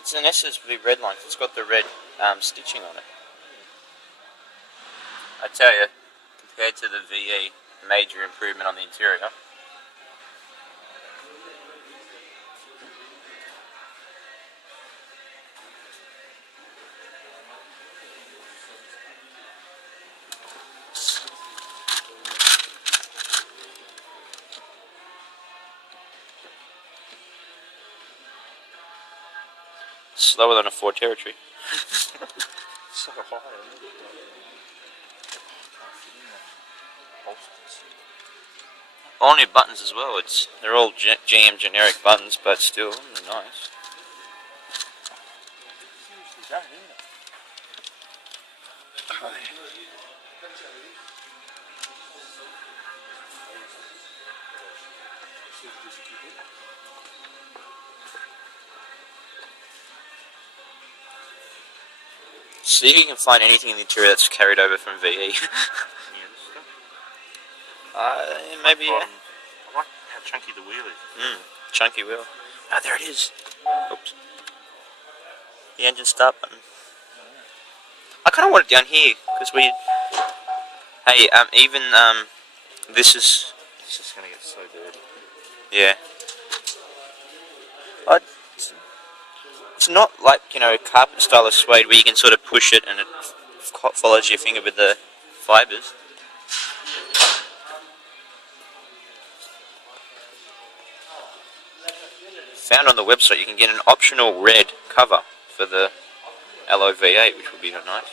It's an SSV red line. It's got the red stitching on it. I tell you, compared to the VE, major improvement on the interior. Slower than a Ford Territory. So high. All new buttons as well. They're all GM generic buttons, but still they're nice. See if you can find anything in the interior that's carried over from VE. Maybe. I like how chunky the wheel is. Chunky wheel. Ah, there it is. Oops. The engine start button. I kind of want it down here because we. Hey, even this is. It's just gonna get so dirty. Yeah. It's not like, carpet style of suede where you can sort of push it and it follows your finger with the fibres. Found on the website you can get an optional red cover for the Alloy V8, which would be nice.